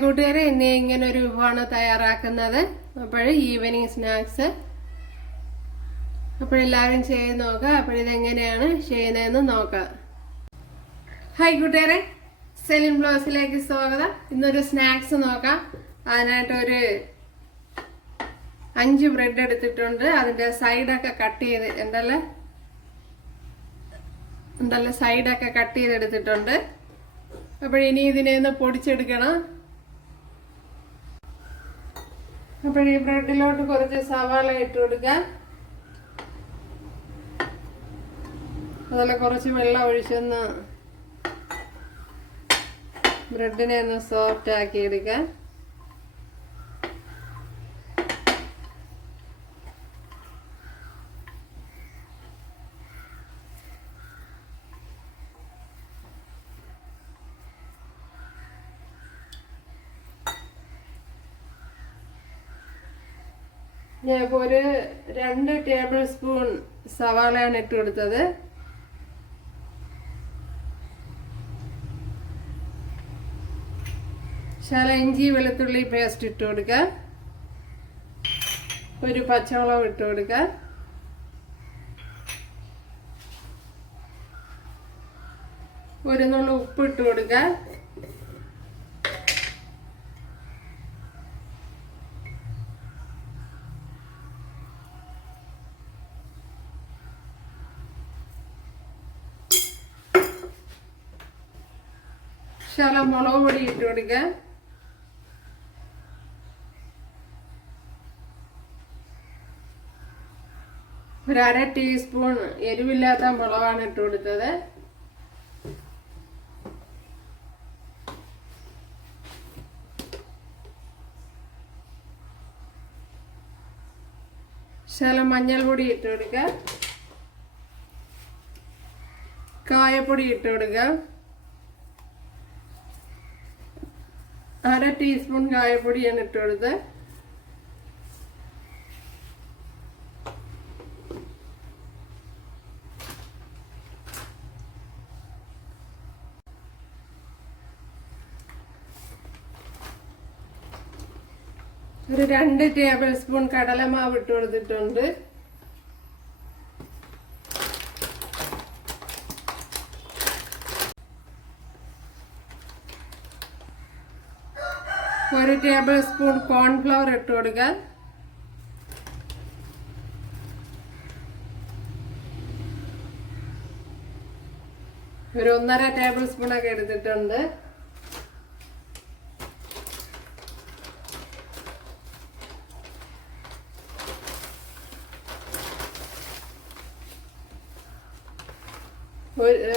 കൂട്ടുകാരെ ഇന്ന് ഇങ്ങനെ ഒരു വിഭവമാണ് തയ്യാറാക്കുന്നത്. അപ്പോൾ ഈവനിങ് സ്നാക്സ് അപ്പോഴെല്ലാവരും ചെയ്ത് നോക്കുക. അപ്പോഴിതെങ്ങനെയാണ് ചെയ്യുന്നതെന്ന് നോക്കാം. ഹായ് കൂട്ടുകാരെ, സെലിൻ ബ്ലോഗ്സിലേക്ക് സ്വാഗതം. ഇന്നൊരു സ്നാക്സ് നോക്കാം. അതിനായിട്ടൊരു 5 ബ്രെഡ് എടുത്തിട്ടുണ്ട്. അതിൻ്റെ സൈഡൊക്കെ കട്ട് ചെയ്ത് ഉണ്ടല്ലോ സൈഡൊക്കെ കട്ട് ചെയ്തെടുത്തിട്ടുണ്ട്. അപ്പോഴിനി ഇതിനെ ഒന്ന് പൊടിച്ചെടുക്കണം. അപ്പോൾ ഈ ബ്രെഡിലോട്ട് കുറച്ച് സവാള ഇട്ട് കൊടുക്കാം. അതുപോലെ കുറച്ച് വെള്ളം ഒഴിച്ചൊന്ന് ബ്രെഡിനെ ഒന്ന് സോഫ്റ്റ് ആക്കി എടുക്കാം. ഞാൻ ഇപ്പോൾ ഒരു 2 ടേബിൾ സ്പൂൺ സവാളയാണ് ഇട്ട് കൊടുത്തത്. ശകലം ഇഞ്ചി വെളുത്തുള്ളി പേസ്റ്റ് ഇട്ട് കൊടുക്കുക. ഒരു പച്ചമുളക് ഇട്ട് കൊടുക്കുക. ഒരു നുള്ളു ഉപ്പ് ഇട്ട് കൊടുക്കുക. ശകലം മുളക് പൊടി ഇട്ട് കൊടുക്കുക. ഒരു 1/2 ടീസ്പൂൺ എരിവില്ലാത്ത മുളകാണ് ഇട്ട് കൊടുത്തത്. ശകലം മഞ്ഞൾപ്പൊടി ഇട്ട് കൊടുക്കുക. കായപ്പൊടി ഇട്ട് കൊടുക്കുക. 1/2 ടീസ്പൂൺ കായപ്പൊടിയാണ് ഇട്ട് കൊടുത്തത്. ഒരു 2 ടേബിൾ സ്പൂൺ കടലമാവ് ഇട്ട് കൊടുത്തിട്ടുണ്ട്. ഒരു ടേബിൾ സ്പൂൺ കോൺഫ്ലവർ ഇട്ട് കൊടുക്കുക. ഒരു 1.5 ടേബിൾ സ്പൂണൊക്കെ എടുത്തിട്ടുണ്ട്. ഒരു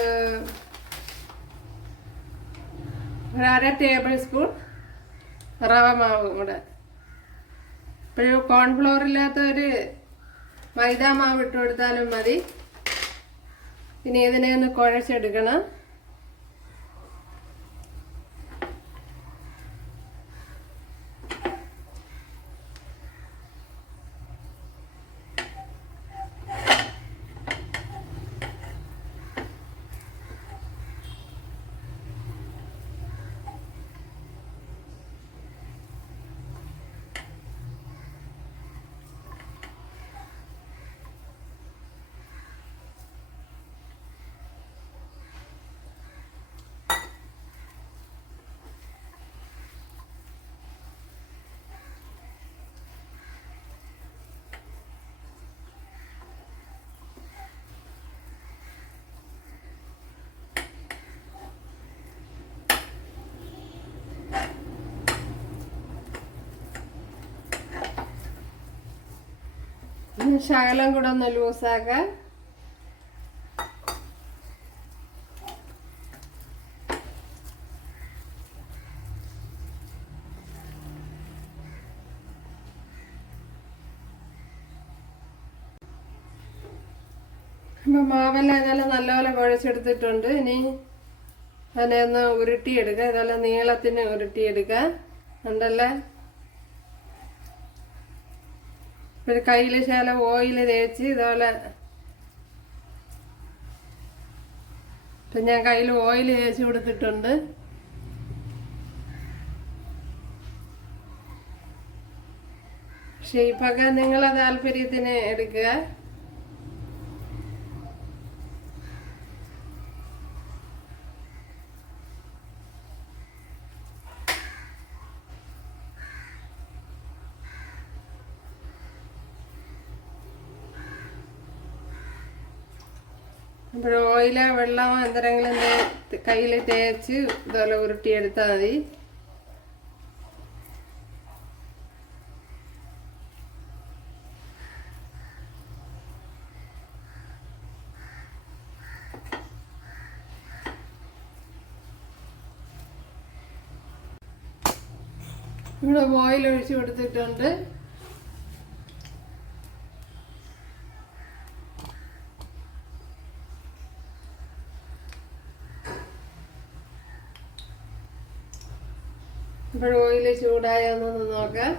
1/2 ടേബിൾ സ്പൂൺ റവ മാവും കൂടെ. ഇപ്പോഴും കോൺഫ്ലോർ ഇല്ലാത്തൊരു മൈദാ മാവ് ഇട്ട് കൊടുത്താലും മതി. ഇനി ഇതിനെ ഒന്ന് കുഴച്ചെടുക്കണം. ശകലം കൂടെ ഒന്ന് ലൂസാക്കാം. അപ്പം മാവെല്ലാം ഇതെല്ലാം നല്ലപോലെ കുഴച്ചെടുത്തിട്ടുണ്ട്. ഇനി അതിനെ ഒന്ന് ഉരുട്ടിയെടുക്കുക. ഇതെല്ലാം നീളത്തിന് ഉരുട്ടിയെടുക്കുക. ഉണ്ടല്ലേ, ഒരു കയ്യിൽ ശകലം ഓയിൽ തേച്ച് ഇതുപോലെ. ഇപ്പം ഞാൻ കയ്യിൽ ഓയിൽ തേച്ച് കൊടുത്തിട്ടുണ്ട്. ഷേപ്പൊക്കെ നിങ്ങളെ താല്പര്യത്തിന് എടുക്കുക. അപ്പോൾ ഓയിലോ വെള്ളമോ എന്തെങ്കിലും കയ്യിൽ തേച്ച് ഇതുപോലെ ഉരുട്ടിയെടുത്താൽ മതി. ഇവിടെ ഓയിൽ ഒഴിച്ച് കൊടുത്തിട്ടുണ്ട്. ഇപ്പോൾ ഓയിൽ ചൂടായെന്നൊന്ന് നോക്കാം.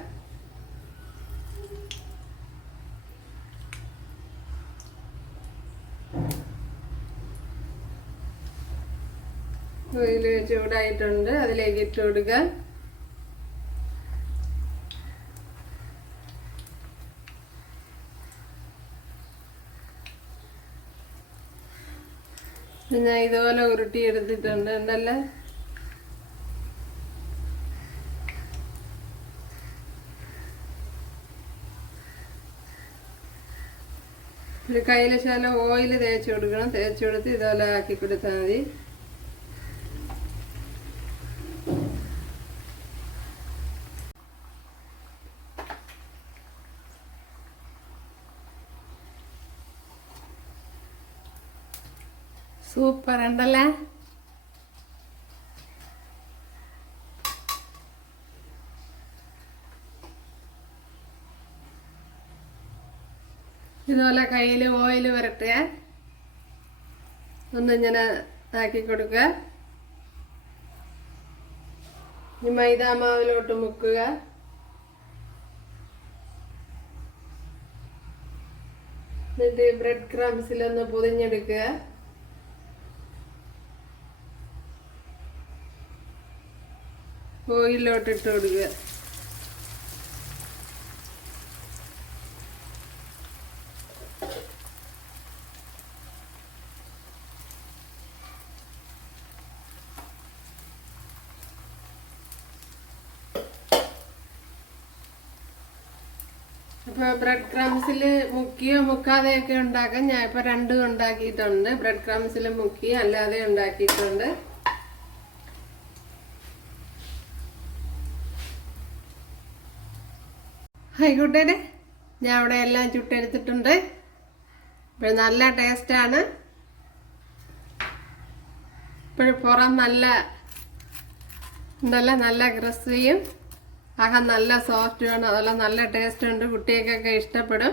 ഓയിൽ ചൂടായിട്ടുണ്ട്. അതിലേക്ക് ഇട്ട് കൊടുക്കുക. പിന്നെ ഇതുപോലെ ഉരുട്ടി എടുത്തിട്ടുണ്ട് ഉണ്ടല്ലേ. കയ്യിൽ ശകലം ഓയിൽ തേച്ച് കൊടുക്കണം. തേച്ച് കൊടുത്ത് ഇതുപോലെ ആക്കി കൊടുത്താൽ മതി. സൂപ്പർ ഉണ്ടല്ലേ. ഇതുപോലെ കയ്യിൽ ഓയിൽ വരട്ടുക. ഒന്നിങ്ങനെ ആക്കി കൊടുക്കുക. ഈ മൈദാ മാവിലോട്ട് മുക്കുക. എന്നിട്ട് ബ്രെഡ് ക്രംസിലൊന്ന് പൊതിഞ്ഞെടുക്കുക. ഓയിലോട്ട് ഇട്ട് കൊടുക്കുക. അപ്പോൾ ബ്രെഡ് ക്രംസിൽ മുക്കിയോ മുക്കാതെയൊക്കെ ഉണ്ടാക്കാം. ഞാൻ ഇപ്പോൾ രണ്ടും ഉണ്ടാക്കിയിട്ടുണ്ട്. ബ്രെഡ് ക്രംസിൽ മുക്കി അല്ലാതെ ഉണ്ടാക്കിയിട്ടുണ്ട്. ആയിക്കോട്ടെ, ഞാൻ അവിടെ എല്ലാം ചുട്ടെടുത്തിട്ടുണ്ട്. ഇപ്പോൾ നല്ല ടേസ്റ്റാണ്. ഇപ്പോഴും പുറം നല്ല ഉണ്ടല്ലോ, നല്ല ക്രിസ്പിയും അകം നല്ല സോഫ്റ്റുമാണ്. അതുപോലെ നല്ല ടേസ്റ്റ് ഉണ്ട്. കുട്ടികൾക്കൊക്കെ ഇഷ്ടപ്പെടും.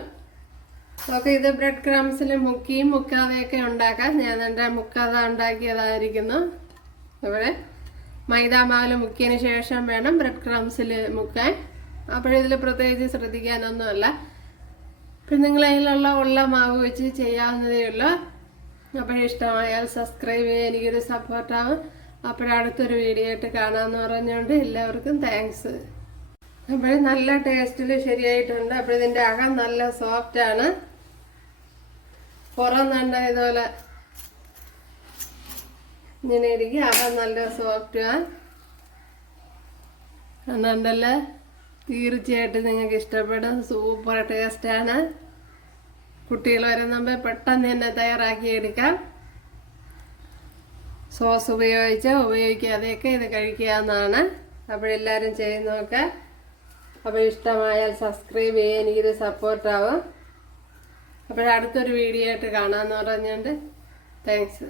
ഓക്കെ, ഇത് ബ്രെഡ് ക്രംസിൽ മുക്കിയും മുക്കാതെയൊക്കെ ഉണ്ടാക്കാം. ഞാൻ എൻ്റെ മുക്കാതെ ഉണ്ടാക്കിയതായിരിക്കുന്നു. ഇവിടെ മൈദാമാവിൽ മുക്കിയതിന് ശേഷം വേണം ബ്രെഡ് ക്രംസിൽ മുക്കാൻ. അപ്പോഴിതിൽ പ്രത്യേകിച്ച് ശ്രദ്ധിക്കാനൊന്നുമല്ല. പിന്നെ നിങ്ങളതിലുള്ള മാവ് വെച്ച് ചെയ്യാവുന്നതേ ഉള്ളൂ. അപ്പോഴിഷ്ടമായാൽ സബ്സ്ക്രൈബ് ചെയ്യാൻ എനിക്കൊരു സപ്പോർട്ടാവും. അപ്പോഴടുത്തൊരു വീഡിയോ ആയിട്ട് കാണാമെന്ന് പറഞ്ഞുകൊണ്ട് എല്ലാവർക്കും താങ്ക്സ്. അപ്പോൾ നല്ല ടേസ്റ്റിൽ ശരിയായിട്ടുണ്ട്. അപ്പോൾ ഇതിൻ്റെ അകം നല്ല സോഫ്റ്റാണ്. പുറം കണ്ട ഇതുപോലെ ഇങ്ങനെ ഇരിക്കും. അകം നല്ല സോഫ്റ്റാണ്. കണ്ടല്ലേ, തീർച്ചയായിട്ടും നിങ്ങൾക്ക് ഇഷ്ടപ്പെടും. സൂപ്പർ ടേസ്റ്റാണ്. കുട്ടികൾ വരുമ്പോൾ പെട്ടെന്ന് തന്നെ തയ്യാറാക്കി എടുക്കാം. സോസ് ഉപയോഗിക്കാതെയൊക്കെ ഇത് കഴിക്കാവുന്നതാണ്. അപ്പോഴെല്ലാവരും ചെയ്ത് നോക്കാം. അപ്പോൾ ഇഷ്ടമായാൽ സബ്സ്ക്രൈബ് ചെയ്യാൻ എനിക്കൊരു സപ്പോർട്ടാവും. അപ്പോഴടുത്തൊരു വീഡിയോ ആയിട്ട് കാണാമെന്ന് പറഞ്ഞുകൊണ്ട് താങ്ക്സ്.